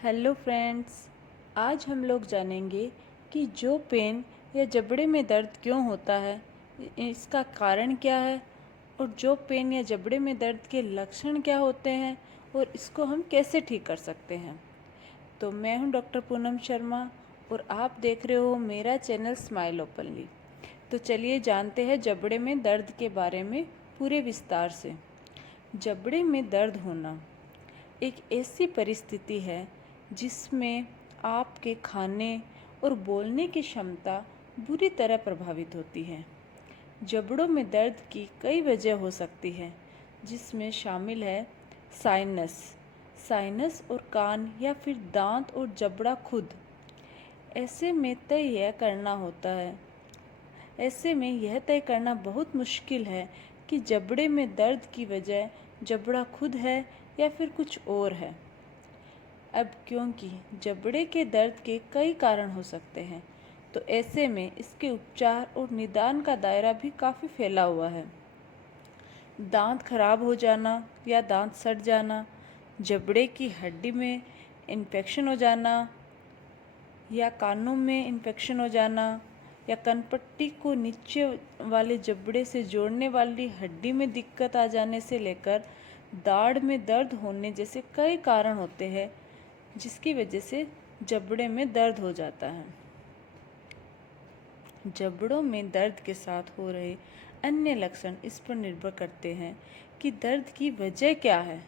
Hello friends. आज हम लोग जानेंगे कि जो पेन या जबड़े में दर्द क्यों होता है, इसका कारण क्या है और जो पेन या जबड़े में दर्द के लक्षण क्या होते हैं और इसको हम कैसे ठीक कर सकते हैं। तो मैं हूं डॉक्टर पूनम शर्मा और आप देख रहे हो मेरा चैनल स्माइल ओपनली। तो चलिए जानते हैं जबड़े में दर्द के बारे में पूरे विस्तार से। जबड़े में दर्द होना एक ऐसी परिस्थिति है जिसमें आपके खाने और बोलने की क्षमता बुरी तरह प्रभावित होती है। जबड़ों में दर्द की कई वजह हो सकती है, जिसमें शामिल है साइनस साइनस और कान या फिर दांत और जबड़ा खुद। ऐसे में तय यह करना होता है ऐसे में यह तय करना बहुत मुश्किल है कि जबड़े में दर्द की वजह जबड़ा खुद है या फिर कुछ और है। अब क्योंकि जबड़े के दर्द के कई कारण हो सकते हैं, तो ऐसे में इसके उपचार और निदान का दायरा भी काफ़ी फैला हुआ है। दांत खराब हो जाना या दांत सड़ जाना, जबड़े की हड्डी में इन्फेक्शन हो जाना या कानों में इन्फेक्शन हो जाना या कनपट्टी को नीचे वाले जबड़े से जोड़ने वाली हड्डी में दिक्कत आ जाने से लेकर दाढ़ में दर्द होने जैसे कई कारण होते हैं, जिसकी वजह से जबड़े में दर्द हो जाता है। जबड़ों में दर्द के साथ हो रहे अन्य लक्षण इस पर निर्भर करते हैं कि दर्द की वजह क्या है।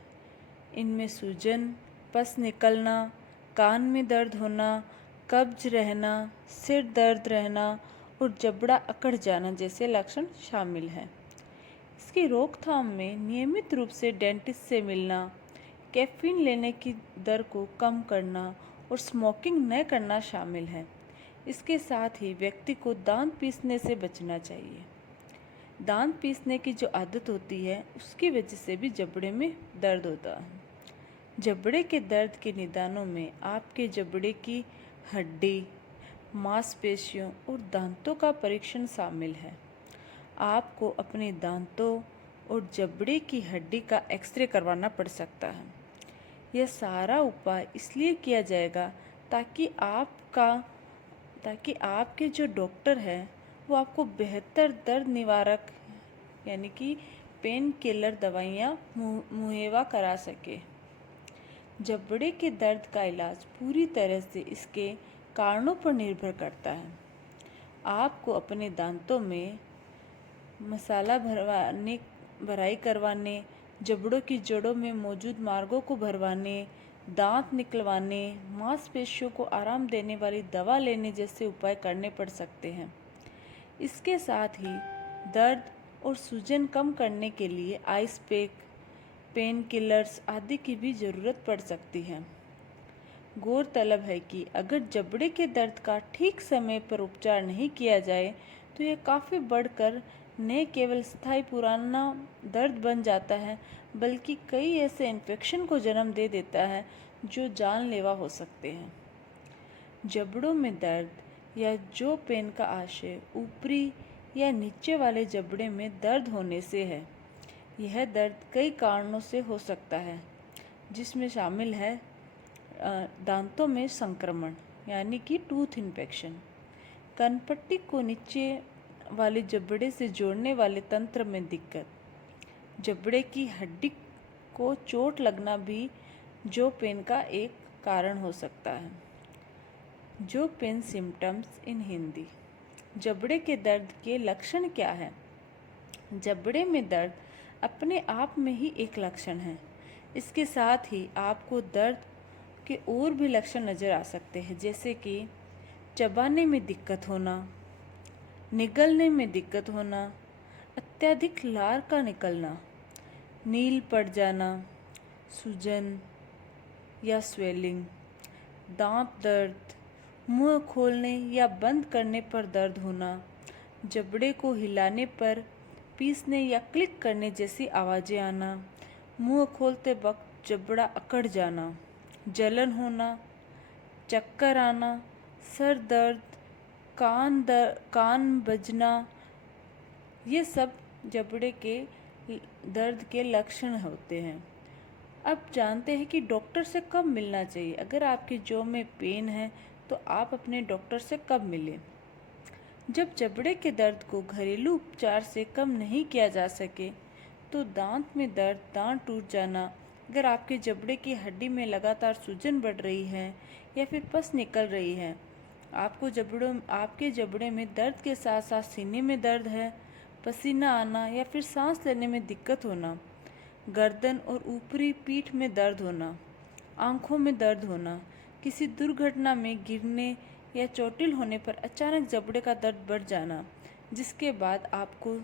इनमें सूजन, पस निकलना, कान में दर्द होना, कब्ज रहना, सिर दर्द रहना और जबड़ा अकड़ जाना जैसे लक्षण शामिल हैं। इसकी रोकथाम में नियमित रूप से डेंटिस्ट से मिलना, कैफीन लेने की दर को कम करना और स्मोकिंग न करना शामिल है। इसके साथ ही व्यक्ति को दांत पीसने से बचना चाहिए। दांत पीसने की जो आदत होती है, उसकी वजह से भी जबड़े में दर्द होता है। जबड़े के दर्द के निदानों में आपके जबड़े की हड्डी, मांसपेशियों और दांतों का परीक्षण शामिल है। आपको अपने दांतों और जबड़े की हड्डी का एक्सरे करवाना पड़ सकता है। यह सारा उपाय इसलिए किया जाएगा ताकि आपके जो डॉक्टर है वो आपको बेहतर दर्द निवारक यानी कि पेन किलर दवाइयाँ मुहैया करा सके। जबड़े के दर्द का इलाज पूरी तरह से इसके कारणों पर निर्भर करता है। आपको अपने दांतों में मसाला भराई करवाने, जबड़ों की जड़ों में मौजूद मार्गों को भरवाने, दांत निकलवाने, मांसपेशियों को आराम देने वाली दवा लेने जैसे उपाय करने पड़ सकते हैं। इसके साथ ही दर्द और सूजन कम करने के लिए आइस पैक, पेन किलर्स आदि की भी ज़रूरत पड़ सकती है। गौरतलब है कि अगर जबड़े के दर्द का ठीक समय पर उपचार नहीं किया जाए तो यह काफ़ी बढ़कर न केवल स्थायी पुराना दर्द बन जाता है, बल्कि कई ऐसे इन्फेक्शन को जन्म दे देता है जो जानलेवा हो सकते हैं। जबड़ों में दर्द या जो पेन का आशय ऊपरी या नीचे वाले जबड़े में दर्द होने से है। यह दर्द कई कारणों से हो सकता है, जिसमें शामिल है दांतों में संक्रमण यानी कि टूथ इन्फेक्शन, कनपट्टी को नीचे वाले जबड़े से जोड़ने वाले तंत्र में दिक्कत, जबड़े की हड्डी को चोट लगना भी जो पेन का एक कारण हो सकता है। जो पेन सिम्टम्स इन हिंदी। जबड़े के दर्द के लक्षण क्या है? जबड़े में दर्द अपने आप में ही एक लक्षण है। इसके साथ ही आपको दर्द के और भी लक्षण नज़र आ सकते हैं, जैसे कि चबाने में दिक्कत होना, निगलने में दिक्कत होना, अत्यधिक लार का निकलना, नील पड़ जाना, सूजन या स्वेलिंग, दांत दर्द, मुंह खोलने या बंद करने पर दर्द होना, जबड़े को हिलाने पर पीसने या क्लिक करने जैसी आवाज़ें आना, मुंह खोलते वक्त जबड़ा अकड़ जाना, जलन होना, चक्कर आना, सर दर्द, कान बजना, ये सब जबड़े के दर्द के लक्षण होते हैं। अब जानते हैं कि डॉक्टर से कब मिलना चाहिए। अगर आपकी जॉ में पेन है तो आप अपने डॉक्टर से कब मिलें। जब जबड़े के दर्द को घरेलू उपचार से कम नहीं किया जा सके तो दांत में दर्द, दांत टूट जाना, अगर आपके जबड़े की हड्डी में लगातार सूजन बढ़ रही है या फिर पस निकल रही है, आपके जबड़े में दर्द के साथ साथ सीने में दर्द है, पसीना आना या फिर सांस लेने में दिक्कत होना, गर्दन और ऊपरी पीठ में दर्द होना, आंखों में दर्द होना, किसी दुर्घटना में गिरने या चोटिल होने पर अचानक जबड़े का दर्द बढ़ जाना, जिसके बाद आपको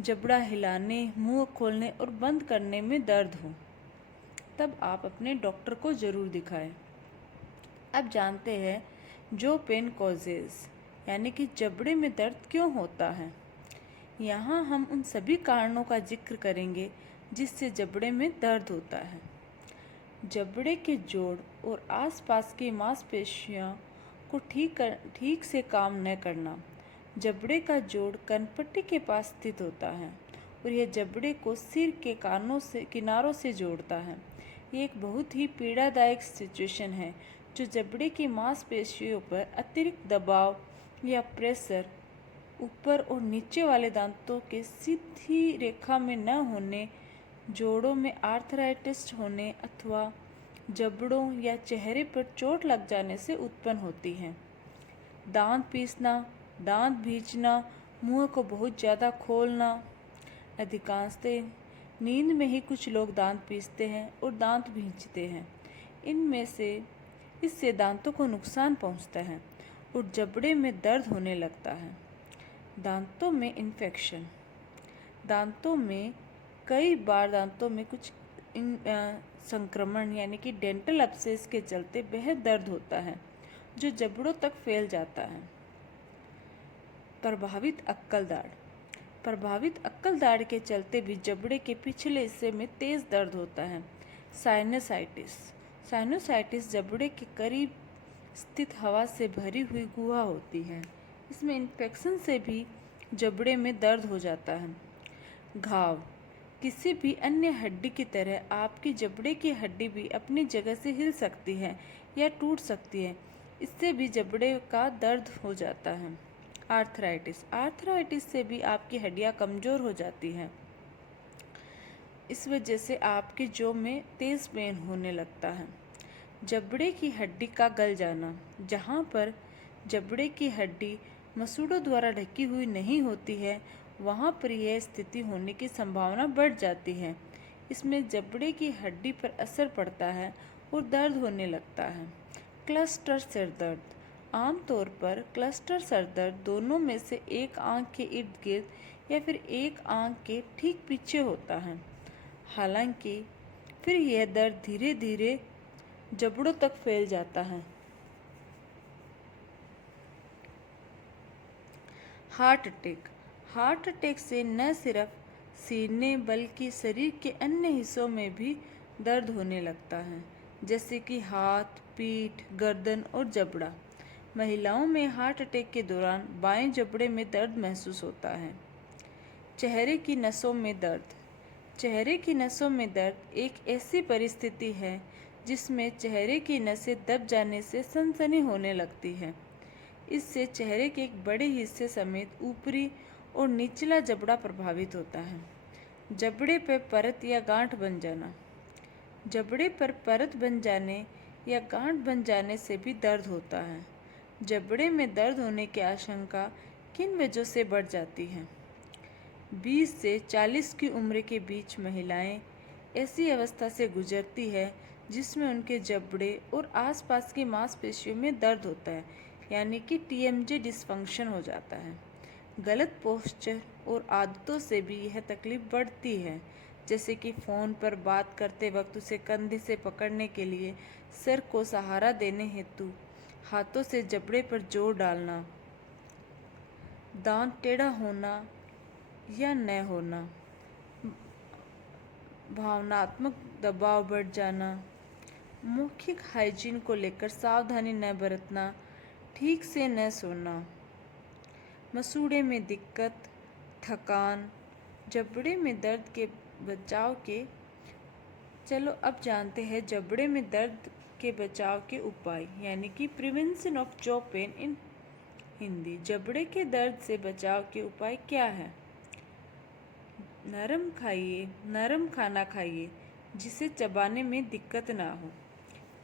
जबड़ा हिलाने, मुंह खोलने और बंद करने में दर्द हो, तब आप अपने डॉक्टर को ज़रूर दिखाएं। अब जानते हैं जो पेन कॉजेज, यानी कि जबड़े में दर्द क्यों होता है। यहाँ हम उन सभी कारणों का जिक्र करेंगे जिससे जबड़े में दर्द होता है। जबड़े के जोड़ और आसपास की मांसपेशियों को ठीक से काम न करना। जबड़े का जोड़ कनपट्टी के पास स्थित होता है और यह जबड़े को सिर के किनारों से जोड़ता है। ये एक बहुत ही पीड़ादायक सिचुएशन है जो जबड़े की मांसपेशियों पर अतिरिक्त दबाव या प्रेशर, ऊपर और नीचे वाले दांतों के सीधी रेखा में न होने, जोड़ों में आर्थराइटिस होने अथवा जबड़ों या चेहरे पर चोट लग जाने से उत्पन्न होती है। दांत पीसना, दांत भींचना, मुंह को बहुत ज़्यादा खोलना। अधिकांशतः नींद में ही कुछ लोग दांत पीसते हैं और दांत भींचते हैं। इससे दांतों को नुकसान पहुंचता है और जबड़े में दर्द होने लगता है। दांतों में इन्फेक्शन। कई बार दांतों में कुछ संक्रमण यानी कि डेंटल एब्सेस के चलते बेहद दर्द होता है जो जबड़ों तक फैल जाता है। प्रभावित अक्कल दाढ़ के चलते भी जबड़े के पिछले हिस्से में तेज दर्द होता है। साइनोसाइटिस जबड़े के करीब स्थित हवा से भरी हुई गुहा होती है। इसमें इन्फेक्शन से भी जबड़े में दर्द हो जाता है। घाव। किसी भी अन्य हड्डी की तरह आपकी जबड़े की हड्डी भी अपनी जगह से हिल सकती है या टूट सकती है। इससे भी जबड़े का दर्द हो जाता है। आर्थराइटिस से भी आपकी हड्डियां कमज़ोर हो जाती हैं। इस वजह से आपके जॉ में तेज़ पेन होने लगता है। जबड़े की हड्डी का गल जाना। जहाँ पर जबड़े की हड्डी मसूड़ों द्वारा ढकी हुई नहीं होती है, वहाँ पर यह स्थिति होने की संभावना बढ़ जाती है। इसमें जबड़े की हड्डी पर असर पड़ता है और दर्द होने लगता है। क्लस्टर सिरदर्द। आमतौर पर क्लस्टर सिरदर्द दोनों में से एक आंख के इर्द गिर्द या फिर एक आंख के ठीक पीछे होता है। हालांकि फिर यह दर्द धीरे धीरे जबड़ों तक फैल जाता है। हार्ट अटैक से न सिर्फ सीने बल्कि शरीर के अन्य हिस्सों में भी दर्द होने लगता है, जैसे कि हाथ, पीठ, गर्दन और जबड़ा। महिलाओं में हार्ट अटैक के दौरान बाएं जबड़े में दर्द महसूस होता है। चेहरे की नसों में दर्द एक ऐसी परिस्थिति है जिसमें चेहरे की नसें दब जाने से सनसनी होने लगती है। इससे चेहरे के एक बड़े हिस्से समेत ऊपरी और निचला जबड़ा प्रभावित होता है। जबड़े पर परत या गांठ बन जाना। जबड़े पर परत बन जाने या गांठ बन जाने से भी दर्द होता है। जबड़े में दर्द होने की आशंका किन वजहों से बढ़ जाती है। 20 से 40 की उम्र के बीच महिलाएं ऐसी अवस्था से गुजरती है जिसमें उनके जबड़े और आसपास की मांसपेशियों में दर्द होता है, यानी कि TMJ डिस्फंक्शन हो जाता है। गलत पोस्चर और आदतों से भी यह तकलीफ बढ़ती है, जैसे कि फ़ोन पर बात करते वक्त उसे कंधे से पकड़ने के लिए सिर को सहारा देने हेतु हाथों से जबड़े पर जोर डालना, दांत टेढ़ा होना या न होना, भावनात्मक दबाव बढ़ जाना, मौखिक हाइजीन को लेकर सावधानी न बरतना, ठीक से न सोना, मसूड़े में दिक्कत, थकान। जबड़े में दर्द के बचाव के चलो अब जानते हैं जबड़े में दर्द के बचाव के उपाय, यानी कि prevention of jaw pain in Hindi. जबड़े के दर्द से बचाव के उपाय क्या है? नरम खाना खाइए जिसे चबाने में दिक्कत ना हो।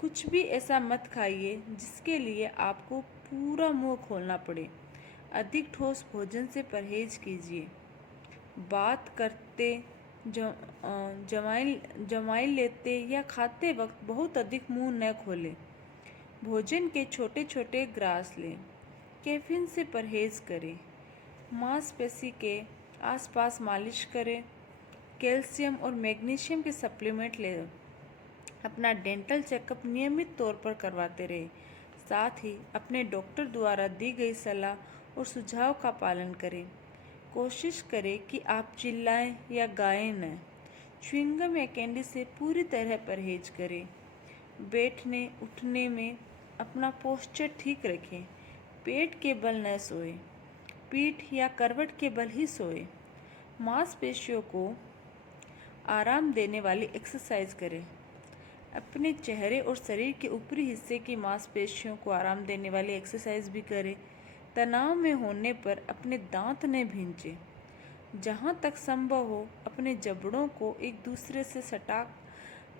कुछ भी ऐसा मत खाइए जिसके लिए आपको पूरा मुंह खोलना पड़े। अधिक ठोस भोजन से परहेज कीजिए। बात करते, जमाई लेते या खाते वक्त बहुत अधिक मुंह न खोलें। भोजन के छोटे छोटे ग्रास लें। कैफीन से परहेज करें। मांसपेशी के आसपास मालिश करें। कैल्शियम और मैग्नीशियम के सप्लीमेंट लें। अपना डेंटल चेकअप नियमित तौर पर करवाते रहें। साथ ही अपने डॉक्टर द्वारा दी गई सलाह और सुझाव का पालन करें। कोशिश करें कि आप चिल्लाएं या गाएं न। च्युइंगम या कैंडी से पूरी तरह परहेज करें। बैठने उठने में अपना पोस्चर ठीक रखें। पेट के बल न सोएं। पीठ या करवट के बल ही सोएं। मांसपेशियों को आराम देने वाली एक्सरसाइज करें। अपने चेहरे और शरीर के ऊपरी हिस्से की मांसपेशियों को आराम देने वाली एक्सरसाइज भी करें। तनाव में होने पर अपने दांत न भींचें। जहाँ तक संभव हो अपने जबड़ों को एक दूसरे से सटा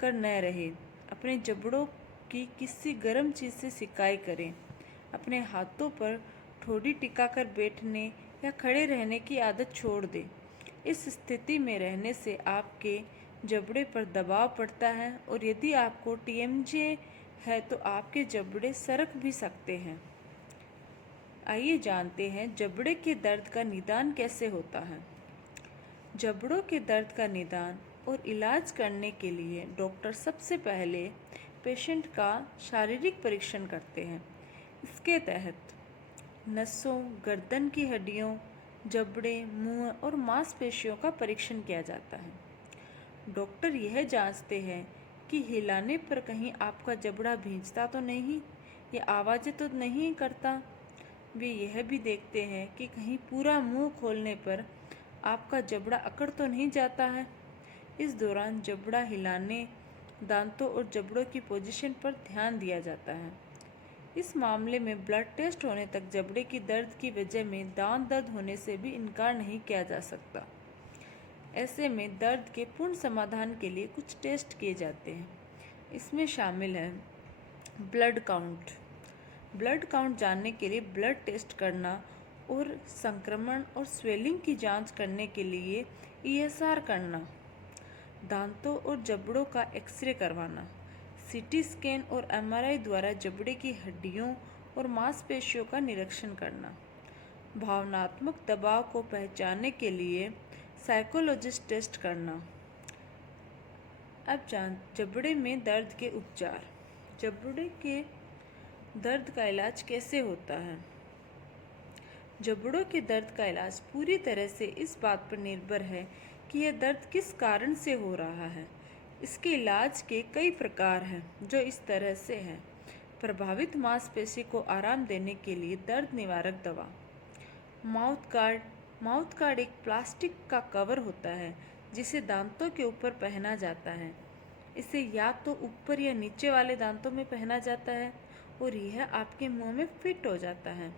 कर न रहे। अपने जबड़ों की किसी गर्म चीज़ से सिकाई करें। अपने हाथों पर ठोड़ी टिकाकर बैठने या खड़े रहने की आदत छोड़ दें। इस स्थिति में रहने से आपके जबड़े पर दबाव पड़ता है और यदि आपको टीएमजे है तो आपके जबड़े सरक भी सकते हैं। आइए जानते हैं जबड़े के दर्द का निदान कैसे होता है। जबड़ों के दर्द का निदान और इलाज करने के लिए डॉक्टर सबसे पहले पेशेंट का शारीरिक परीक्षण करते हैं। इसके तहत नसों, गर्दन की हड्डियों, जबड़े, मुंह और मांसपेशियों का परीक्षण किया जाता है। डॉक्टर यह जांचते हैं कि हिलाने पर कहीं आपका जबड़ा भींचता तो नहीं या आवाज़ें तो नहीं करता। वे यह भी देखते हैं कि कहीं पूरा मुंह खोलने पर आपका जबड़ा अकड़ तो नहीं जाता है। इस दौरान जबड़ा हिलाने, दांतों और जबड़ों की पोजीशन पर ध्यान दिया जाता है। इस मामले में ब्लड टेस्ट होने तक जबड़े की दर्द की वजह में दांत दर्द होने से भी इनकार नहीं किया जा सकता। ऐसे में दर्द के पूर्ण समाधान के लिए कुछ टेस्ट किए जाते हैं। इसमें शामिल है ब्लड काउंट। ब्लड काउंट जानने के लिए ब्लड टेस्ट करना और संक्रमण और स्वेलिंग की जांच करने के लिए ईएसआर करना। दांतों और जबड़ों का एक्सरे करवाना। सीटी स्कैन और एमआरआई द्वारा जबड़े की हड्डियों और मांसपेशियों का निरीक्षण करना। भावनात्मक दबाव को पहचानने के लिए साइकोलॉजिस्ट टेस्ट करना। अब जबड़े में दर्द के उपचार। जबड़े के दर्द का इलाज कैसे होता है? जबड़ों के दर्द का इलाज पूरी तरह से इस बात पर निर्भर है कि यह दर्द किस कारण से हो रहा है। इसके इलाज के कई प्रकार हैं जो इस तरह से हैं। प्रभावित मांसपेशी को आराम देने के लिए दर्द निवारक दवा। माउथ गार्ड एक प्लास्टिक का कवर होता है जिसे दांतों के ऊपर पहना जाता है। इसे या तो ऊपर या नीचे वाले दांतों में पहना जाता है और यह आपके मुंह में फिट हो जाता है।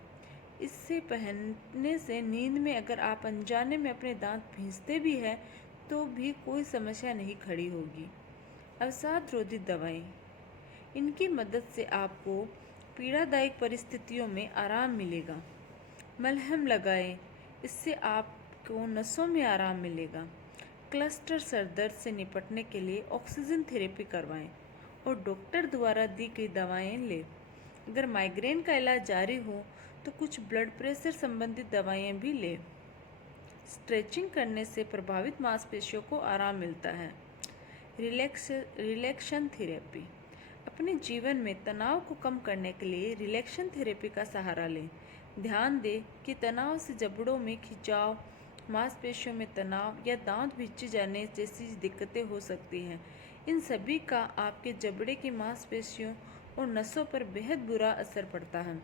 इससे पहनने से नींद में अगर आप अनजाने में अपने दांत भींचते भी हैं तो भी कोई समस्या नहीं खड़ी होगी। अवसाद रोधी दवाएं, इनकी मदद से आपको पीड़ादायक परिस्थितियों में आराम मिलेगा। मलहम लगाएं, इससे आपको नसों में आराम मिलेगा। क्लस्टर सर दर्द से निपटने के लिए ऑक्सीजन थेरेपी करवाएं और डॉक्टर द्वारा दी गई दवाएं लें। अगर माइग्रेन का इलाज जारी हो तो कुछ ब्लड प्रेशर संबंधित दवाएं भी लें। स्ट्रेचिंग करने से प्रभावित मांसपेशियों को आराम मिलता है। रिलैक्सेशन थेरेपी, अपने जीवन में तनाव को कम करने के लिए रिलैक्सेशन थेरेपी का सहारा लें। ध्यान दें कि तनाव से जबड़ों में खिंचाव, मांसपेशियों में तनाव या दांत भींचे जाने जैसी दिक्कतें हो सकती हैं। इन सभी का आपके जबड़े की मांसपेशियों और नसों पर बेहद बुरा असर पड़ता है।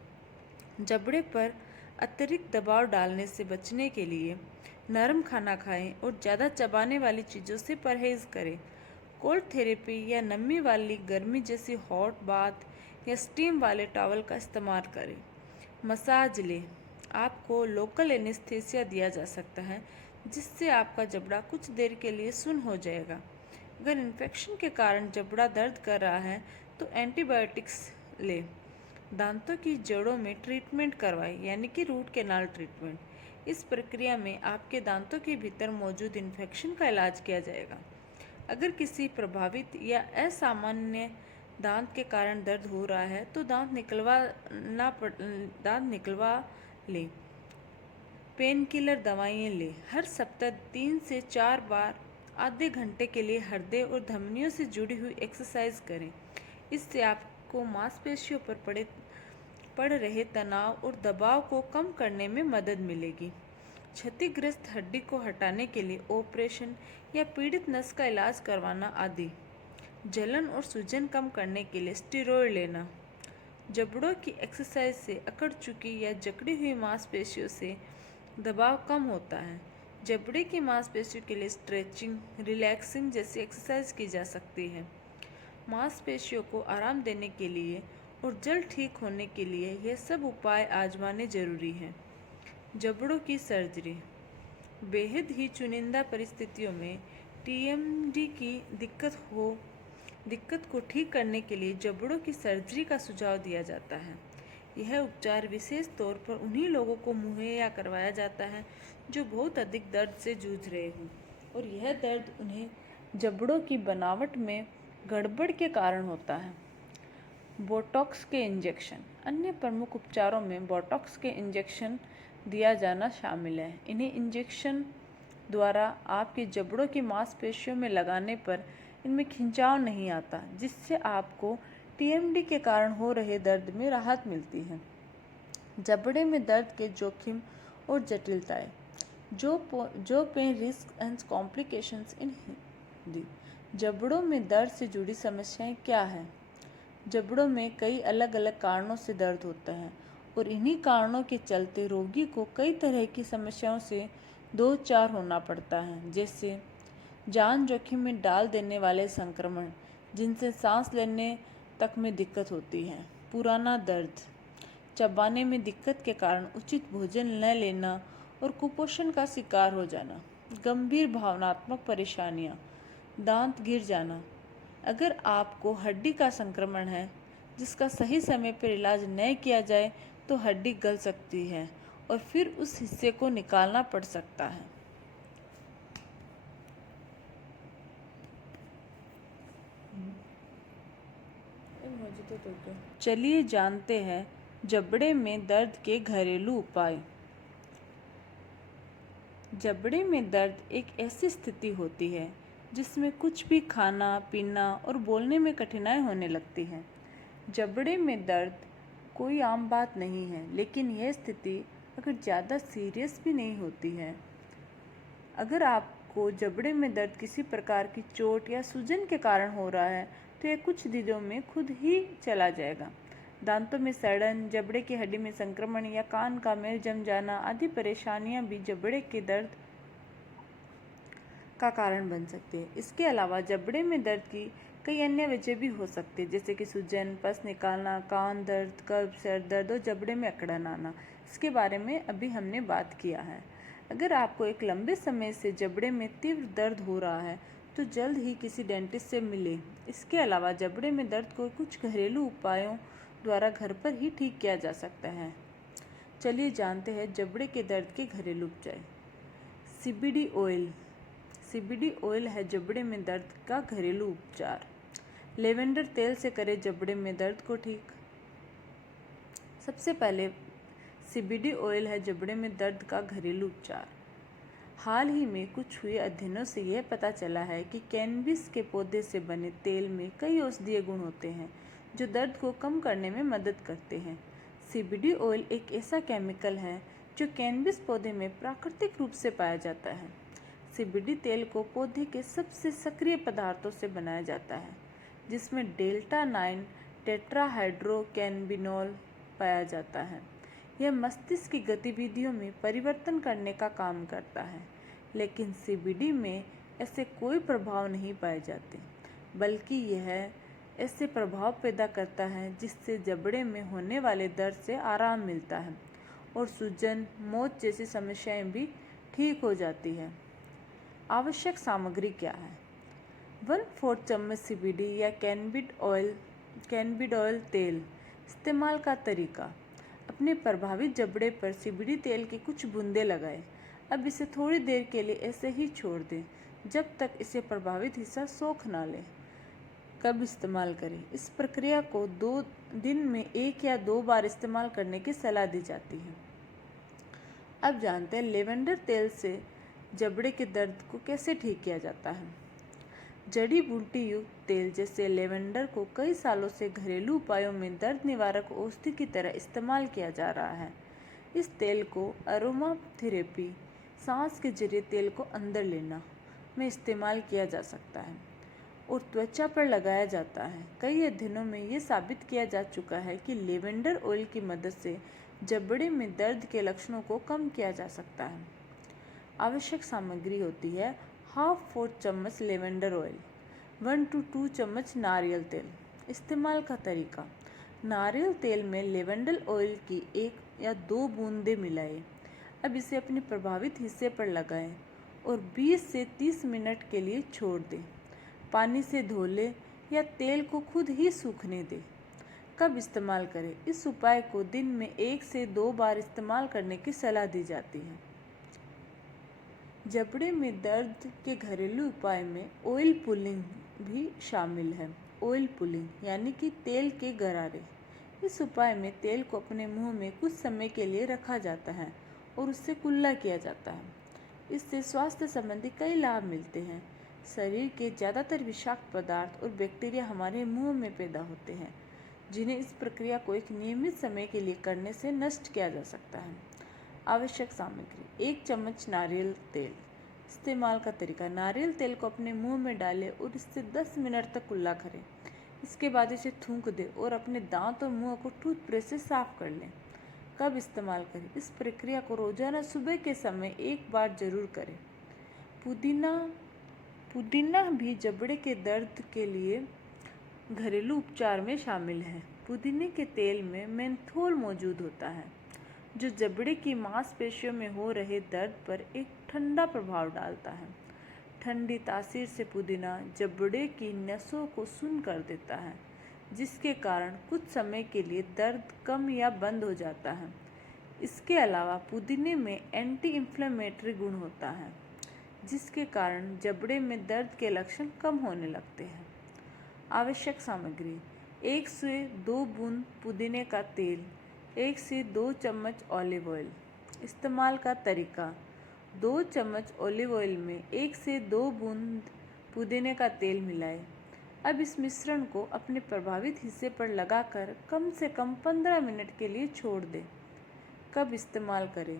जबड़े पर अतिरिक्त दबाव डालने से बचने के लिए नरम खाना खाएं और ज़्यादा चबाने वाली चीज़ों से परहेज करें। कोल्ड थेरेपी या नमी वाली गर्मी जैसी हॉट बाथ या स्टीम वाले टॉवल का इस्तेमाल करें। मसाज लें। आपको लोकल एनेस्थीसिया दिया जा सकता है जिससे आपका जबड़ा कुछ देर के लिए सुन्न हो जाएगा। अगर इन्फेक्शन के कारण जबड़ा दर्द कर रहा है तो एंटीबायोटिक्स लें। दांतों की जड़ों में ट्रीटमेंट करवाएं, यानी कि रूट कैनाल ट्रीटमेंट। इस प्रक्रिया में आपके दांतों के भीतर मौजूद इन्फेक्शन का इलाज किया जाएगा। अगर किसी प्रभावित या असामान्य दांत के कारण दर्द हो रहा है तो दांत निकलवा लें। पेन किलर दवाइयाँ लें। हर सप्ताह 3 से 4 बार आधे घंटे के लिए हृदय और धमनियों से जुड़ी हुई एक्सरसाइज करें। इससे आपको मांसपेशियों पर पड़ रहे तनाव और दबाव को कम करने में मदद मिलेगी। क्षतिग्रस्त हड्डी को हटाने के लिए ऑपरेशन या पीड़ित नस का इलाज करवाना आदि। जलन और सूजन कम करने के लिए स्टेरॉयड लेना। जबड़ों की एक्सरसाइज से अकड़ चुकी या जकड़ी हुई मांसपेशियों से दबाव कम होता है। जबड़े की मांसपेशियों के लिए स्ट्रेचिंग, रिलैक्सिंग जैसी एक्सरसाइज की जा सकती है। मांसपेशियों को आराम देने के लिए और जल्द ठीक होने के लिए यह सब उपाय आजमाने जरूरी हैं। जबड़ों की सर्जरी। बेहद ही चुनिंदा परिस्थितियों में टीएमडी की दिक्कत को ठीक करने के लिए जबड़ों की सर्जरी का सुझाव दिया जाता है। यह उपचार विशेष तौर पर उन्हीं लोगों को मुहैया करवाया जाता है जो बहुत अधिक दर्द से जूझ रहे हों और यह दर्द उन्हें जबड़ों की बनावट में गड़बड़ के कारण होता है। बोटॉक्स के इंजेक्शन। अन्य प्रमुख उपचारों में बोटॉक्स के इंजेक्शन दिया जाना शामिल है। इन्हें इंजेक्शन द्वारा आपके जबड़ों की मांसपेशियों में लगाने पर इनमें खिंचाव नहीं आता, जिससे आपको टीएमडी के कारण हो रहे दर्द में राहत मिलती है। जबड़े में दर्द के जोखिम और जटिलताएं। जो पेन रिस्क एंड कॉम्प्लिकेशंस इन हिंदी। जबड़ों में दर्द से जुड़ी समस्याएं क्या है? जबड़ों में कई अलग अलग कारणों से दर्द होता है और इन्हीं कारणों के चलते रोगी को कई तरह की समस्याओं से दो चार होना पड़ता है, जैसे जान जोखिम में डाल देने वाले संक्रमण जिनसे सांस लेने तक में दिक्कत होती है। पुराना दर्द, चबाने में दिक्कत के कारण उचित भोजन न लेना और कुपोषण का शिकार हो जाना। गंभीर भावनात्मक परेशानियां, दांत गिर जाना। अगर आपको हड्डी का संक्रमण है जिसका सही समय पर इलाज न किया जाए तो हड्डी गल सकती है और फिर उस हिस्से को निकालना पड़ सकता है। चलिए जानते हैं जबड़े में दर्द के घरेलू उपाय। जबड़े में दर्द एक ऐसी स्थिति होती है जिसमें कुछ भी खाना, पीना और बोलने में कठिनाई होने लगती है। जबड़े में दर्द कोई आम बात नहीं है, लेकिन यह स्थिति अगर ज़्यादा सीरियस भी नहीं होती है। अगर आपको जबड़े में दर्द किसी प्रकार की चोट या सूजन के कारण हो रहा है तो यह कुछ दिनों में खुद ही चला जाएगा। दांतों में सड़न, जबड़े की हड्डी में संक्रमण या कान का मैल जम जाना आदि परेशानियां भी जबड़े के दर्द का कारण बन सकती है। इसके अलावा जबड़े में दर्द की कई अन्य वजह भी हो सकती है, जैसे कि सूजन, पस निकालना, कान दर्द, कब्ज, सर दर्द और जबड़े में अकड़न आना। इसके बारे में अभी हमने बात किया है। अगर आपको एक लंबे समय से जबड़े में तीव्र दर्द हो रहा है तो जल्द ही किसी डेंटिस्ट से मिलें। इसके अलावा जबड़े में दर्द को कुछ घरेलू उपायों द्वारा घर पर ही ठीक किया जा सकता है। चलिए जानते हैं जबड़े के दर्द के घरेलू उपचार। CBD oil. सीबीडी ऑयल है जबड़े में दर्द का घरेलू उपचार। लेवेंडर तेल से करें जबड़े में दर्द को ठीक। सबसे पहले सीबीडी ऑयल है जबड़े में दर्द का घरेलू उपचार। हाल ही में कुछ हुए अध्ययनों से यह पता चला है कि कैनबिस के पौधे से बने तेल में कई औषधीय गुण होते हैं जो दर्द को कम करने में मदद करते हैं। सीबीडी ऑयल एक ऐसा केमिकल है जो कैनबिस पौधे में प्राकृतिक रूप से पाया जाता है। सीबीडी तेल को पौधे के सबसे सक्रिय पदार्थों से बनाया जाता है, जिसमें डेल्टा-9 टेट्राहाइड्रोकैनबिनोल पाया जाता है। यह मस्तिष्क की गतिविधियों में परिवर्तन करने का काम करता है, लेकिन सीबीडी में ऐसे कोई प्रभाव नहीं पाए जाते। बल्कि यह ऐसे प्रभाव पैदा करता है जिससे जबड़े में होने वाले दर्द से आराम मिलता है और सूजन, मोच जैसी समस्याएं भी ठीक हो जाती है। आवश्यक सामग्री क्या है? 1/4 चम्मच CBD या कैनबिड ऑयल तेल। इस्तेमाल का तरीका: अपने प्रभावित जबड़े पर CBD तेल की कुछ बूंदें लगाएं। अब इसे थोड़ी देर के लिए ऐसे ही छोड़ दें जब तक इसे प्रभावित हिस्सा सोख ना ले। कब इस्तेमाल करें? इस प्रक्रिया को 2 दिन में 1 या 2 बार इस्तेमाल करने की सलाह दी जाती है। अब जानते हैं लेवेंडर तेल से जबड़े के दर्द को कैसे ठीक किया जाता है। जड़ी बूटी युक्त तेल जैसे लेवेंडर को कई सालों से घरेलू उपायों में दर्द निवारक औषधि की तरह इस्तेमाल किया जा रहा है। इस तेल को अरोमा थेरेपी, सांस के जरिए तेल को अंदर लेना में इस्तेमाल किया जा सकता है और त्वचा पर लगाया जाता है। कई अध्ययनों में ये साबित किया जा चुका है कि लेवेंडर ऑयल की मदद से जबड़े में दर्द के लक्षणों को कम किया जा सकता है। आवश्यक सामग्री होती है 1/2 चम्मच लेवेंडर ऑयल, 1 to 2 चम्मच नारियल तेल। इस्तेमाल का तरीका: नारियल तेल में लेवेंडर ऑयल की 1 या 2 बूंदें मिलाएं। अब इसे अपने प्रभावित हिस्से पर लगाएं और 20 से 30 मिनट के लिए छोड़ दें। पानी से धो लें या तेल को खुद ही सूखने दें। कब इस्तेमाल करें? इस उपाय को दिन में 1 से 2 बार इस्तेमाल करने की सलाह दी जाती है। जबड़े में दर्द के घरेलू उपाय में ऑयल पुलिंग भी शामिल है। ऑयल पुलिंग यानी कि तेल के गरारे। इस उपाय में तेल को अपने मुंह में कुछ समय के लिए रखा जाता है और उससे कुल्ला किया जाता है। इससे स्वास्थ्य संबंधी कई लाभ मिलते हैं। शरीर के ज़्यादातर विषाक्त पदार्थ और बैक्टीरिया हमारे मुंह में पैदा होते हैं, जिन्हें इस प्रक्रिया को एक नियमित समय के लिए करने से नष्ट किया जा सकता है। आवश्यक सामग्री: 1 चम्मच नारियल तेल। इस्तेमाल का तरीका: नारियल तेल को अपने मुंह में डालें और इससे 10 मिनट तक कुल्ला करें। इसके बाद इसे थूक दें और अपने दांत और मुंह को टूथब्रश से साफ कर लें। कब इस्तेमाल करें? इस प्रक्रिया को रोजाना सुबह के समय 1 बार जरूर करें। पुदीना भी जबड़े के दर्द के लिए घरेलू उपचार में शामिल है। पुदीने के तेल में मेंथोल मौजूद होता है, जो जबड़े की मांसपेशियों में हो रहे दर्द पर एक ठंडा प्रभाव डालता है। ठंडी तासीर से पुदीना जबड़े की नसों को सून कर देता है, जिसके कारण कुछ समय के लिए दर्द कम या बंद हो जाता है। इसके अलावा पुदीने में एंटी इन्फ्लेमेटरी गुण होता है, जिसके कारण जबड़े में दर्द के लक्षण कम होने लगते हैं। आवश्यक सामग्री: 1 से 2 बूंद पुदीने का तेल, 1 से 2 चम्मच ऑलिव ऑयल। इस्तेमाल का तरीका: 2 चम्मच ऑलिव ऑयल में 1 से 2 बूंद पुदीने का तेल मिलाएं। अब इस मिश्रण को अपने प्रभावित हिस्से पर लगाकर कम से कम 15 मिनट के लिए छोड़ दें। कब इस्तेमाल करें?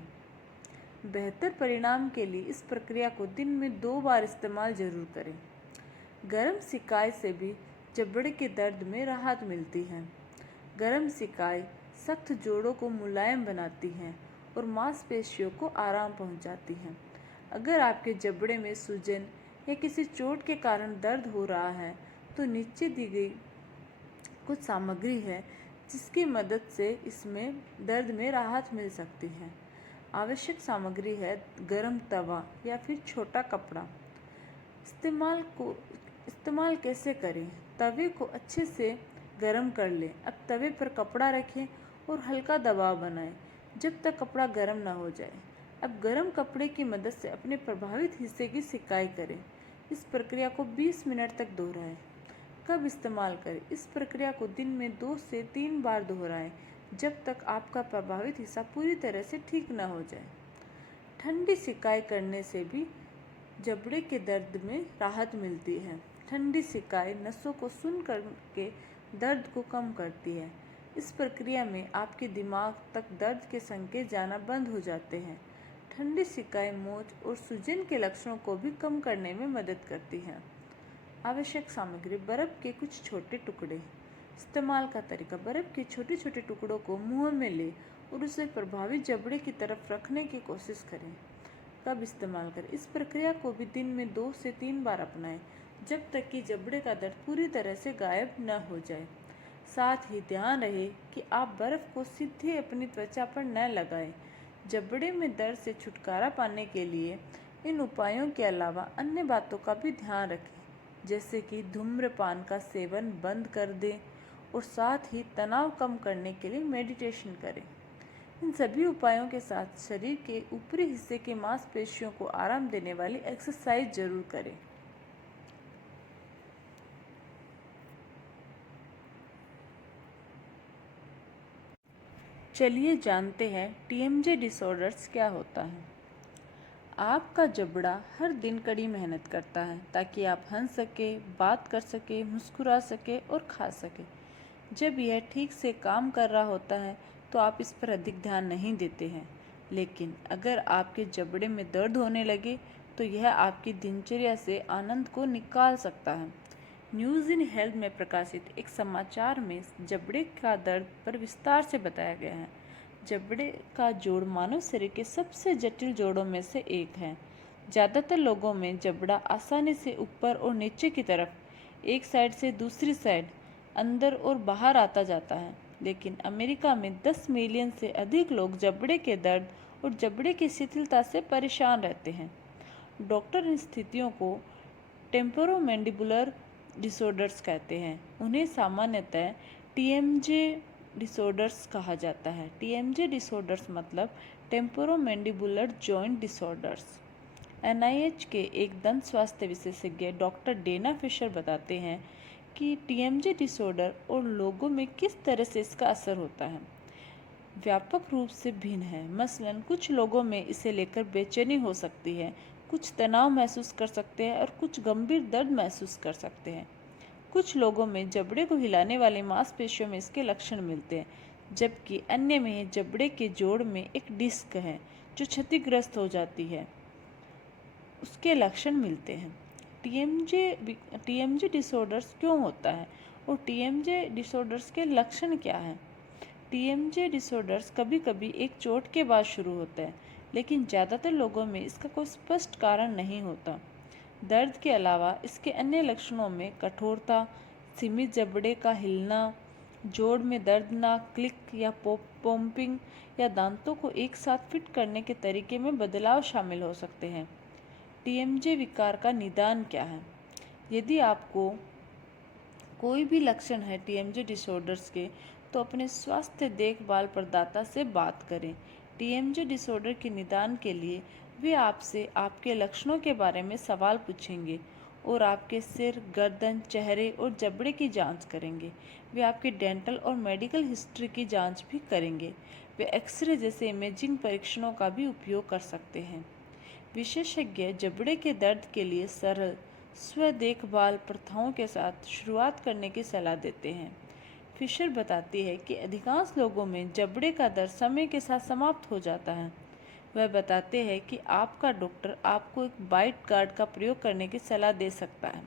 बेहतर परिणाम के लिए इस प्रक्रिया को दिन में 2 बार इस्तेमाल जरूर करें। गर्म सिकाई से भी जबड़े के दर्द में राहत मिलती है। गर्म सिकाई सख्त जोड़ों को मुलायम बनाती हैं और मांसपेशियों को आराम पहुंचाती हैं। अगर आपके जबड़े में सूजन या किसी चोट के कारण दर्द हो रहा है, तो नीचे दी गई कुछ सामग्री है जिसकी मदद से इसमें दर्द में राहत मिल सकती है। आवश्यक सामग्री है गरम तवा या फिर छोटा कपड़ा। इस्तेमाल कैसे करें? तवे को अच्छे से गरम कर लें। अब तवे पर कपड़ा रखें और हल्का दबाव बनाएं जब तक कपड़ा गर्म ना हो जाए। अब गरम कपड़े की मदद से अपने प्रभावित हिस्से की सिकाई करें। इस प्रक्रिया को 20 मिनट तक दोहराएं। कब इस्तेमाल करें? इस प्रक्रिया को दिन में 2 से 3 बार दोहराएं जब तक आपका प्रभावित हिस्सा पूरी तरह से ठीक न हो जाए। ठंडी सिकाई करने से भी जबड़े के दर्द में राहत मिलती है। ठंडी सिकाई नसों को सुन करके दर्द को कम करती है। इस प्रक्रिया में आपके दिमाग तक दर्द के संकेत जाना बंद हो जाते हैं। ठंडी सिकाई मोच और सूजन के लक्षणों को भी कम करने में मदद करती है। आवश्यक सामग्री: बर्फ़ के कुछ छोटे टुकड़े। इस्तेमाल का तरीका: बर्फ़ के छोटे छोटे टुकड़ों को मुंह में लें और उसे प्रभावित जबड़े की तरफ रखने की कोशिश करें। कब इस्तेमाल करें? इस प्रक्रिया को भी दिन में 2 से 3 बार अपनाएं जब तक कि जबड़े का दर्द पूरी तरह से गायब न हो जाए। साथ ही ध्यान रहे कि आप बर्फ़ को सीधे अपनी त्वचा पर न लगाएं। जबड़े में दर्द से छुटकारा पाने के लिए इन उपायों के अलावा अन्य बातों का भी ध्यान रखें, जैसे कि धूम्रपान का सेवन बंद कर दें और साथ ही तनाव कम करने के लिए मेडिटेशन करें। इन सभी उपायों के साथ शरीर के ऊपरी हिस्से की मांसपेशियों को आराम देने वाली एक्सरसाइज जरूर करें। चलिए जानते हैं टीएमजे डिसऑर्डर्स क्या होता है। आपका जबड़ा हर दिन कड़ी मेहनत करता है ताकि आप हंस सके, बात कर सके, मुस्कुरा सके और खा सके। जब यह ठीक से काम कर रहा होता है तो आप इस पर अधिक ध्यान नहीं देते हैं, लेकिन अगर आपके जबड़े में दर्द होने लगे तो यह आपकी दिनचर्या से आनंद को निकाल सकता है। न्यूज़ इन हेल्थ में प्रकाशित एक समाचार में जबड़े का दर्द पर विस्तार से बताया गया है। जबड़े का जोड़ मानव शरीर के सबसे जटिल जोड़ों में से एक है। ज़्यादातर लोगों में जबड़ा आसानी से ऊपर और नीचे की तरफ, एक साइड से दूसरी साइड, अंदर और बाहर आता जाता है, लेकिन अमेरिका में 10 मिलियन से अधिक लोग जबड़े के दर्द और जबड़े की शिथिलता से परेशान रहते हैं। डॉक्टर इन स्थितियों को टेम्पोरोमैंडिबुलर डिसऑर्डर्स कहते हैं। उन्हें सामान्यतः टीएमजे डिसऑर्डर्स कहा जाता है। टीएमजे डिसऑर्डर्स मतलब टेम्पोरोमैंडिबुलर जॉइंट डिसऑर्डर्स। एनआईएच के एक दंत स्वास्थ्य विशेषज्ञ डॉक्टर डेना फिशर बताते हैं कि टीएमजे डिसऑर्डर और लोगों में किस तरह से इसका असर होता है। व्यापक रूप से भिन्न है। मसलन कुछ लोगों में इसे लेकर बेचैनी हो सकती है, कुछ तनाव महसूस कर सकते हैं और कुछ गंभीर दर्द महसूस कर सकते हैं। कुछ लोगों में जबड़े को हिलाने वाली मांसपेशियों में इसके लक्षण मिलते हैं, जबकि अन्य में जबड़े के जोड़ में एक डिस्क है जो क्षतिग्रस्त हो जाती है, उसके लक्षण मिलते हैं। टीएमजे डिसऑर्डर्स क्यों होता है और टीएमजे डिसऑर्डर्स के लक्षण क्या हैं? टीएमजे डिसऑर्डर्स कभी कभी एक चोट के बाद शुरू होता है, लेकिन ज़्यादातर लोगों में इसका कोई स्पष्ट कारण नहीं होता। दर्द के अलावा इसके अन्य लक्षणों में कठोरता, सीमित जबड़े का हिलना, जोड़ में दर्दनाक क्लिक या पॉम्पिंग या दांतों को एक साथ फिट करने के तरीके में बदलाव शामिल हो सकते हैं। टीएमजे विकार का निदान क्या है? यदि आपको कोई भी लक्षण है टीएमजे डिसऑर्डर्स के, तो अपने स्वास्थ्य देखभाल प्रदाता से बात करें। टीएमजे डिसऑर्डर के निदान के लिए वे आपसे आपके लक्षणों के बारे में सवाल पूछेंगे और आपके सिर, गर्दन, चेहरे और जबड़े की जांच करेंगे। वे आपकी डेंटल और मेडिकल हिस्ट्री की जांच भी करेंगे। वे एक्सरे जैसे इमेजिंग परीक्षणों का भी उपयोग कर सकते हैं। विशेषज्ञ जबड़े के दर्द के लिए सरल स्व देखभाल प्रथाओं के साथ शुरुआत करने की सलाह देते हैं। फिशर बताती है कि अधिकांश लोगों में जबड़े का दर्द समय के साथ समाप्त हो जाता है। वह बताते हैं कि आपका डॉक्टर आपको एक बाइट गार्ड का प्रयोग करने की सलाह दे सकता है।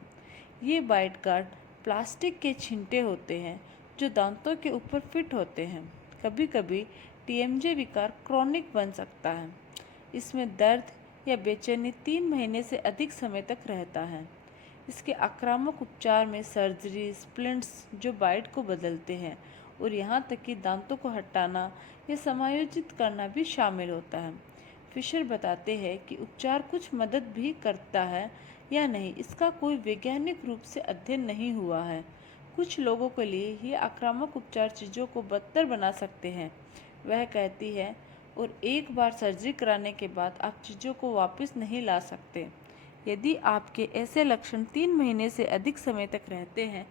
ये बाइट गार्ड प्लास्टिक के छिंटे होते हैं जो दांतों के ऊपर फिट होते हैं। कभी कभी टीएमजे विकार क्रोनिक बन सकता है। इसमें दर्द या बेचैनी 3 महीने से अधिक समय तक रहता है। इसके आक्रामक उपचार में सर्जरी, स्प्लिंट्स जो बाइट को बदलते हैं और यहाँ तक कि दांतों को हटाना या समायोजित करना भी शामिल होता है। फिशर बताते हैं कि उपचार कुछ मदद भी करता है या नहीं, इसका कोई वैज्ञानिक रूप से अध्ययन नहीं हुआ है। कुछ लोगों के लिए ये आक्रामक उपचार चीज़ों को बदतर बना सकते हैं, वह कहती है, और एक बार सर्जरी कराने के बाद आप चीज़ों को वापस नहीं ला सकते। यदि आपके ऐसे लक्षण 3 महीने से अधिक समय तक रहते हैं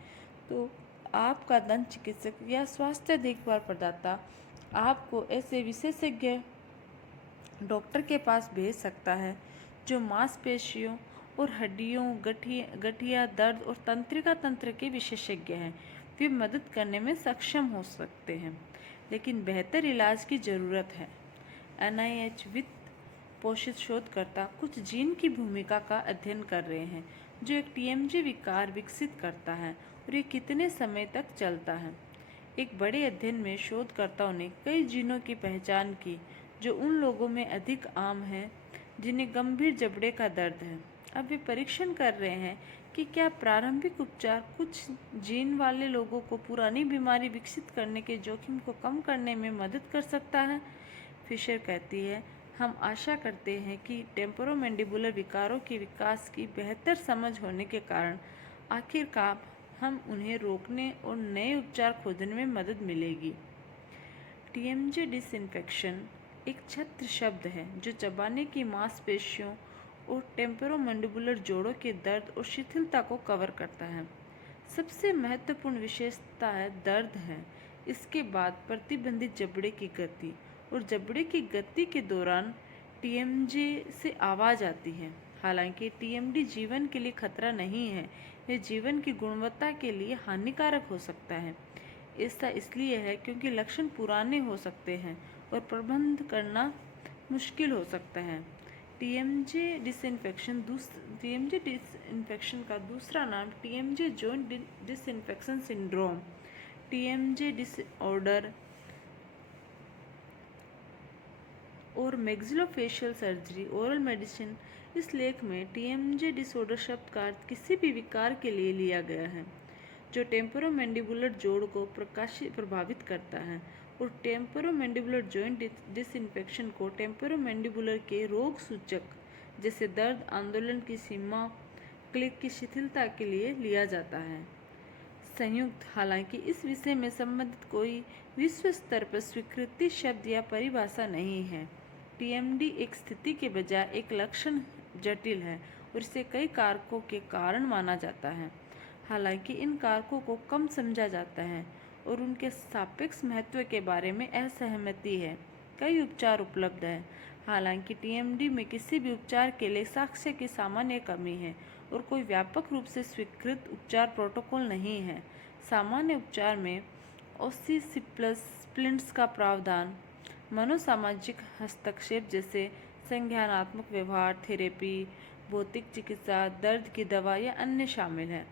तो आपका दंत चिकित्सक या स्वास्थ्य देखभाल प्रदाता आपको ऐसे विशेषज्ञ डॉक्टर के पास भेज सकता है जो मांसपेशियों और हड्डियों, गठिया दर्द और तंत्रिका तंत्र के विशेषज्ञ हैं। वे मदद करने में सक्षम हो सकते हैं, लेकिन बेहतर इलाज की ज़रूरत है। एनआईएच वित्त पोषित शोधकर्ता कुछ जीन की भूमिका का अध्ययन कर रहे हैं जो एक टीएमजे विकार विकसित करता है और ये कितने समय तक चलता है। एक बड़े अध्ययन में शोधकर्ताओं ने कई जीनों की पहचान की जो उन लोगों में अधिक आम हैं जिन्हें गंभीर जबड़े का दर्द है। अब वे परीक्षण कर रहे हैं कि क्या प्रारंभिक उपचार कुछ जीन वाले लोगों को पुरानी बीमारी विकसित करने के जोखिम को कम करने में मदद कर सकता है? फिशर कहती है, हम आशा करते हैं कि टेम्पोरोमैंडिबुलर विकारों के विकास की बेहतर समझ होने के कारण आखिरकार हम उन्हें रोकने और नए उपचार खोजने में मदद मिलेगी। टीएमजे डिसइंफेक्शन एक छत्र शब्द है जो चबाने की मांसपेशियों और टेम्पोरोमैंडिबुलर जोड़ों के दर्द और शिथिलता को कवर करता है। सबसे महत्वपूर्ण विशेषता है दर्द है। इसके बाद प्रतिबंधित जबड़े की गति और जबड़े की गति के दौरान टीएमजे से आवाज़ आती है। हालांकि टीएमडी जीवन के लिए खतरा नहीं है, यह जीवन की गुणवत्ता के लिए हानिकारक हो सकता है। ऐसा इसलिए है क्योंकि लक्षण पुराने हो सकते हैं और प्रबंध करना मुश्किल हो सकता है। टीएमजे डिसइंफेक्शन का दूसरा नाम TMJ joint disinfection syndrome, TMJ disorder और मैक्सिलोफेशियल सर्जरी ओरल मेडिसिन। इस लेख में टीएमजे डिसऑर्डर शब्द का अर्थ किसी भी विकार के लिए लिया गया है जो टेम्पोरोमैंडिबुलर जोड़ को प्रभावित करता है, और टेम्पोरोमैंडिबुलर जॉइंट डिसइंफेक्शन को टेम्पोरोमैंडिबुलर के रोग सूचक जैसे दर्द, आंदोलन की सीमा, क्लिक की शिथिलता के लिए लिया जाता है। संयुक्त, हालांकि इस विषय में संबंधित कोई विश्व स्तर पर स्वीकृति शब्द या परिभाषा नहीं है। टीएमडी एक स्थिति के बजाय एक लक्षण जटिल है और इसे कई कारकों के कारण माना जाता है। हालांकि इन कारकों को कम समझा जाता है और उनके सापेक्ष महत्व के बारे में असहमति है। कई उपचार उपलब्ध हैं। हालांकि टीएमडी में किसी भी उपचार के लिए साक्ष्य की सामान्य कमी है और कोई व्यापक रूप से स्वीकृत उपचार प्रोटोकॉल नहीं है। सामान्य उपचार में ओसिसिप्लिंट्स का प्रावधान, मनोसामाजिक हस्तक्षेप जैसे संज्ञानात्मक व्यवहार थेरेपी, भौतिक चिकित्सा, दर्द की दवा या अन्य शामिल है।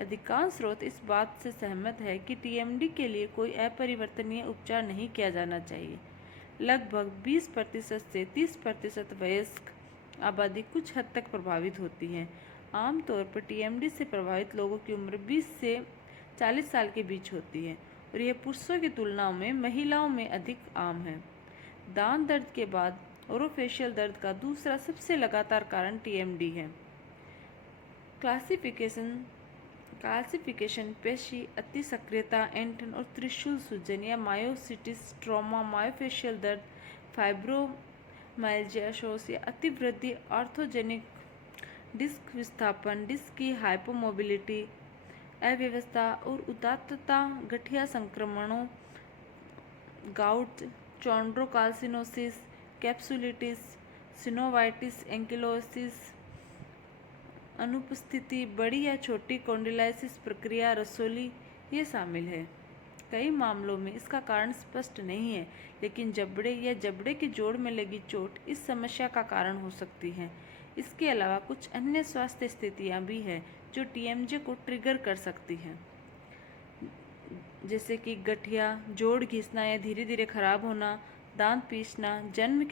अधिकांश स्रोत इस बात से सहमत है कि टीएमडी के लिए कोई अपरिवर्तनीय उपचार नहीं किया जाना चाहिए। लगभग 20% से 30% वयस्क आबादी कुछ हद तक प्रभावित होती है। आमतौर पर टीएमडी से प्रभावित लोगों की उम्र 20 से 40 साल के बीच होती है और यह पुरुषों की तुलना में महिलाओं में अधिक आम है। दांत दर्द के बाद ओरोफेशियल दर्द का दूसरा सबसे लगातार कारण टीएमडी है। क्लासिफिकेशन पेशी अति सक्रियता, एंटन और त्रिशूल सूजन या मायोसिटिस, ट्रॉमा, मायोफेशियल दर्द, फाइब्रोमाइल्जिया, शोष या अतिवृद्धि, ऑर्थोजेनिक डिस्क विस्थापन, डिस्क की हाइपोमोबिलिटी, अव्यवस्था और उदात्तता, गठिया संक्रमणों, गाउट, चॉन्ड्रोकाल्सिनोसिस, कैप्सुलिटिस, सिनोवाइटिस, एंकिलोसिस, अनुपस्थिति, बड़ी या छोटी कॉन्डिलाइसिस प्रक्रिया, रसोली, ये शामिल है। कई मामलों में इसका कारण स्पष्ट नहीं है, लेकिन जबड़े या जबड़े के जोड़ में लगी चोट इस समस्या का कारण हो सकती है। इसके अलावा कुछ अन्य स्वास्थ्य स्थितियां भी हैं जो टीएमजे को ट्रिगर कर सकती हैं, जैसे कि गठिया, जोड़ घिसना या धीरे धीरे खराब होना, दांत पीसना, जन्म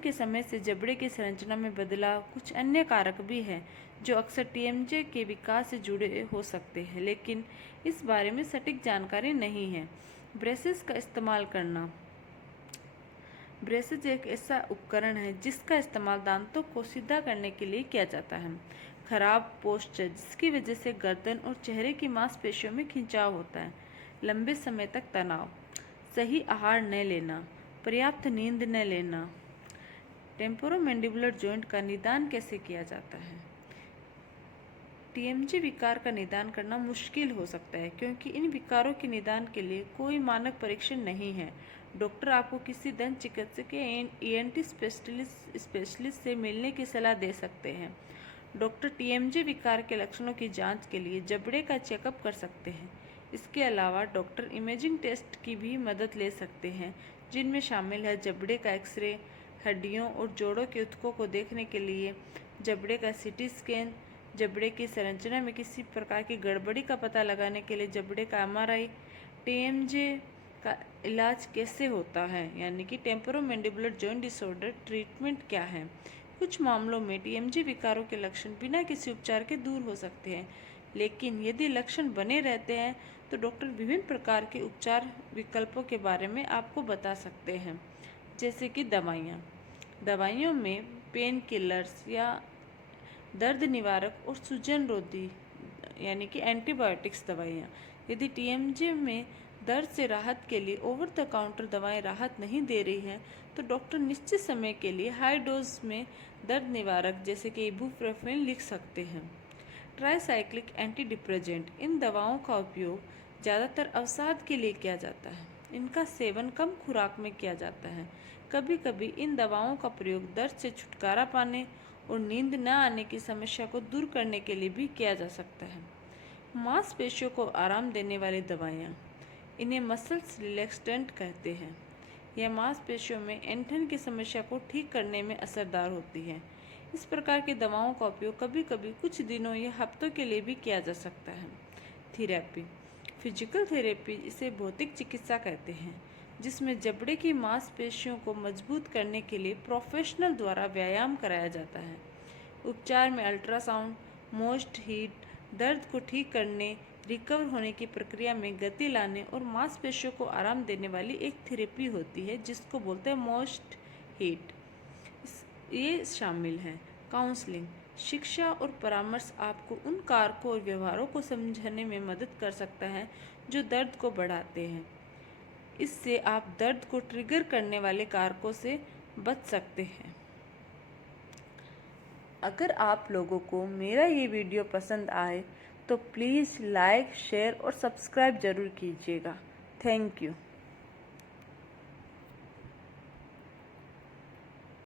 के समय से जबड़े की संरचना में बदलाव। कुछ अन्य कारक भी हैं जो अक्सर टीएमजे के विकास से जुड़े हो सकते हैं, लेकिन इस बारे में सटीक जानकारी नहीं है। ब्रेसेस का इस्तेमाल करना। ब्रेसेस एक ऐसा उपकरण है जिसका इस्तेमाल दांतों को सीधा करने के लिए किया जाता है। खराब पोस्चर, जिसकी वजह से गर्दन और चेहरे की मांसपेशियों में खिंचाव होता है। लंबे समय तक तनाव, सही आहार न लेना, पर्याप्त नींद न लेना। टेम्पोरोमैंडिबुलर जॉइंट का निदान कैसे किया जाता है? टीएमजे विकार का निदान करना मुश्किल हो सकता है क्योंकि इन विकारों के निदान के लिए कोई मानक परीक्षण नहीं है। डॉक्टर आपको किसी दंत चिकित्सक या ईएनटी स्पेशलिस्ट से मिलने की सलाह दे सकते हैं। डॉक्टर टीएमजे विकार के लक्षणों की जांच के लिए जबड़े का चेकअप कर सकते हैं। इसके अलावा डॉक्टर इमेजिंग टेस्ट की भी मदद ले सकते हैं, जिनमें शामिल है जबड़े का एक्सरे, हड्डियों और जोड़ों के ऊतकों को देखने के लिए जबड़े का सीटी स्कैन, जबड़े की संरचना में किसी प्रकार की गड़बड़ी का पता लगाने के लिए जबड़े का एमआरआई। टीएमजे का इलाज कैसे होता है, यानी कि टेम्पोरोमैंडिबुलर जॉइंट डिसऑर्डर ट्रीटमेंट क्या है? कुछ मामलों में टीएमजी विकारों के लक्षण बिना किसी उपचार के दूर हो सकते हैं, लेकिन यदि लक्षण बने रहते हैं तो डॉक्टर विभिन्न प्रकार के उपचार विकल्पों के बारे में आपको बता सकते हैं, जैसे कि दवाइयों में पेन किलर्स या दर्द निवारक और सूजन रोधी यानी कि एंटीबायोटिक्स दवाइयाँ। यदि टीएमजे में दर्द से राहत के लिए ओवर द काउंटर दवाएं राहत नहीं दे रही हैं तो डॉक्टर निश्चित समय के लिए हाई डोज में दर्द निवारक जैसे कि इबुप्रोफेन लिख सकते हैं। ट्राइसाइक्लिक एंटी डिप्रेजेंट, इन दवाओं का उपयोग ज़्यादातर अवसाद के लिए किया जाता है। इनका सेवन कम खुराक में किया जाता है। कभी कभी इन दवाओं का प्रयोग दर्द से छुटकारा पाने और नींद न आने की समस्या को दूर करने के लिए भी किया जा सकता है। मांसपेशियों को आराम देने वाली दवाइयाँ, इन्हें मसल्स रिलैक्सेंट कहते हैं। यह मांसपेशियों में ऐंठन की समस्या को ठीक करने में असरदार होती है। इस प्रकार की दवाओं का उपयोग कभी कभी कुछ दिनों या हफ्तों के लिए भी किया जा सकता है। थेरेपी, फिजिकल थेरेपी इसे भौतिक चिकित्सा कहते हैं, जिसमें जबड़े की मांसपेशियों को मजबूत करने के लिए प्रोफेशनल द्वारा व्यायाम कराया जाता है। उपचार में अल्ट्रासाउंड, मोस्ट हीट, दर्द को ठीक करने, रिकवर होने की प्रक्रिया में गति लाने और मांसपेशियों को आराम देने वाली एक थेरेपी होती है जिसको बोलते हैं मोस्ट हीट। ये शामिल है काउंसलिंग, शिक्षा और परामर्श आपको उन कारकों और व्यवहारों को समझने में मदद कर सकता है जो दर्द को बढ़ाते हैं। इससे आप दर्द को ट्रिगर करने वाले कारकों से बच सकते हैं। अगर आप लोगों को मेरा ये वीडियो पसंद आए तो प्लीज़ लाइक, शेयर और सब्सक्राइब ज़रूर कीजिएगा। Thank you.